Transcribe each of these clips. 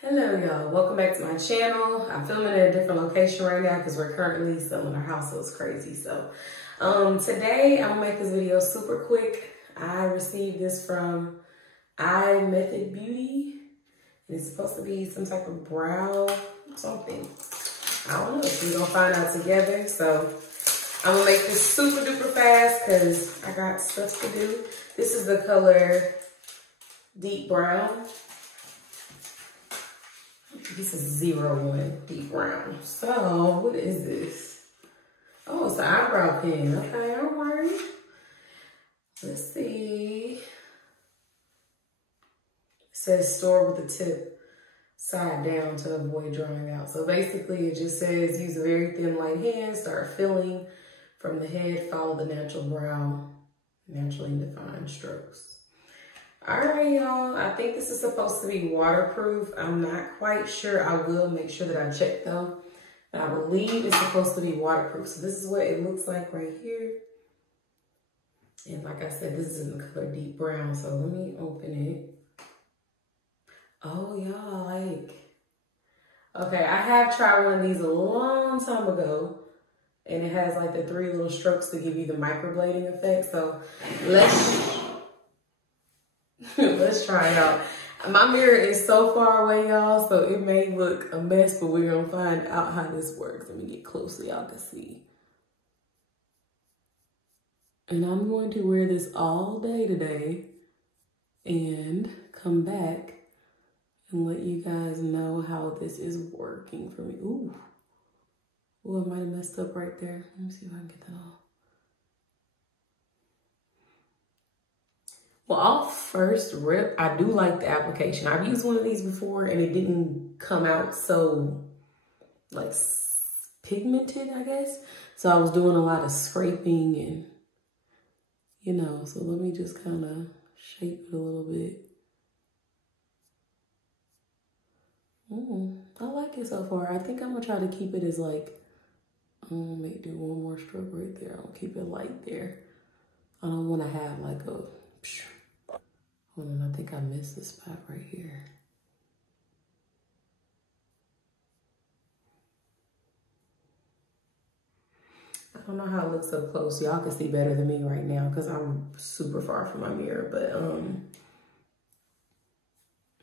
Hello y'all, welcome back to my channel. I'm filming at a different location right now because we're currently selling our house, so it's crazy. So today I'm gonna make this video super quick. I received this from iMethod Beauty. It's supposed to be some type of brow something. I don't know, so we're gonna find out together. So I'm gonna make this super duper fast because I got stuff to do. This is the color Deep Brown. This is 01 Deep Brown. So, what is this? Oh, it's an eyebrow pen. Okay, all right. Let's see. It says store with the tip side down to avoid drying out. So basically, it just says use a very thin light hand, start filling from the head, follow the natural brow, naturally defined strokes. All right, y'all, I think this is supposed to be waterproof. I'm not quite sure. I will make sure that I check though. But I believe it's supposed to be waterproof. So this is what it looks like right here. And like I said, this is in the color Deep Brown. So let me open it. Oh, y'all, like, okay, I have tried one of these a long time ago. And it has like the 3 little strokes to give you the microblading effect. So let's try it out. My mirror is so far away, y'all, so it may look a mess, but we're gonna find out how this works. Let me get close so y'all can see. And I'm going to wear this all day today and come back and let you guys know how this is working for me. Ooh, I might have messed up right there. Let me see if I can get that off. Well, off first rip, I do like the application. I've used one of these before and it didn't come out so like pigmented, I guess. So I was doing a lot of scraping and, you know, so let me just kind of shape it a little bit. I like it so far. I think I'm gonna try to keep it as like, I'm gonna do one more stroke right there. I'll keep it light there. I don't want to have like a, hold on, I think I missed the spot right here. I don't know how it looks up close. Y'all can see better than me right now because I'm super far from my mirror, but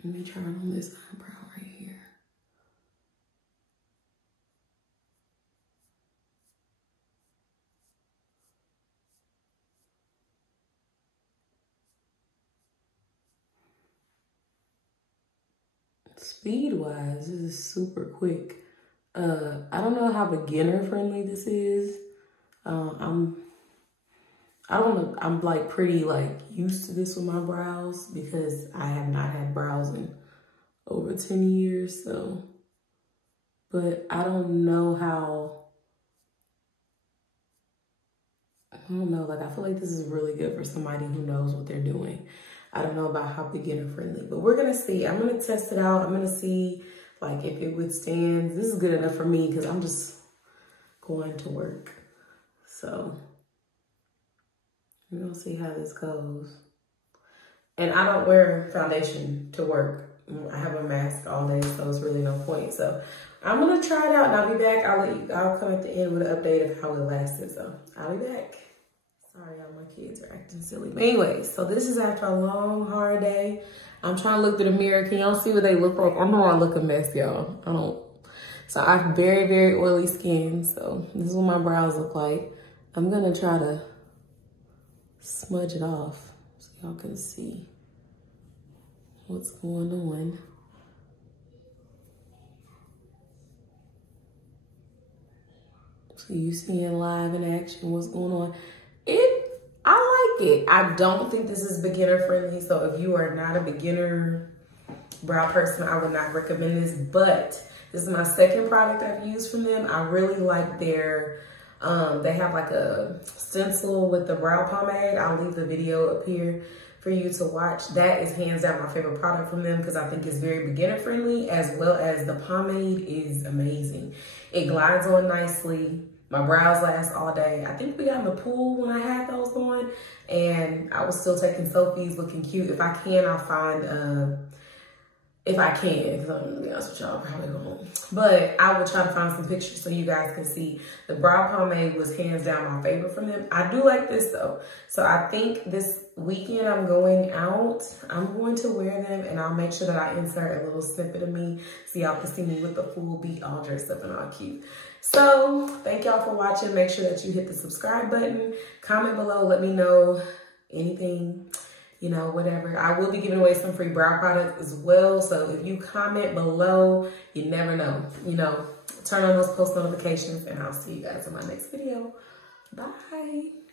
let me try it on this eyebrow right here. Speed-wise, this is super quick. I don't know how beginner-friendly this is. I don't know, I'm like pretty like used to this with my brows because I have not had brows in over 10 years, so. But I don't know how, I don't know, like I feel like this is really good for somebody who knows what they're doing. I don't know about how beginner friendly, but we're gonna see. I'm gonna test it out. I'm gonna see like if it withstands. This is good enough for me because I'm just going to work. So we're gonna see how this goes. And I don't wear foundation to work. I have a mask all day, so it's really no point. So I'm gonna try it out and I'll be back. I'll come at the end with an update of how it lasted. So I'll be back. Sorry, y'all, my kids are acting silly. But anyway, so this is after a long, hard day. I'm trying to look through the mirror. Can y'all see what they look like? I know I look a mess, y'all. I don't. So I have very, very oily skin. So this is what my brows look like. I'm gonna try to smudge it off so y'all can see what's going on. So you seeing live in action what's going on. I like it. I don't think this is beginner friendly. So if you are not a beginner brow person, I would not recommend this. But this is my second product I've used from them. I really like their, they have like a stencil with the brow pomade. I'll leave the video up here for you to watch. That is hands down my favorite product from them because I think it's very beginner friendly, as well as the pomade is amazing. It glides on nicely. My brows last all day. I think we got in the pool when I had those on and I was still taking selfies looking cute. If I can, I'll find if I can, because I'm gonna be honest with y'all, probably won't. But I will try to find some pictures so you guys can see. The brow pomade was hands down my favorite from them. I do like this though. So I think this weekend I'm going out, I'm going to wear them, and I'll make sure that I insert a little snippet of me so y'all can see me with the full beat all dressed up and all cute. So thank y'all for watching. Make sure that you hit the subscribe button. Comment below, let me know anything, you know, whatever. I will be giving away some free brow products as well. So if you comment below, you never know, you know, turn on those post notifications, and I'll see you guys in my next video. Bye.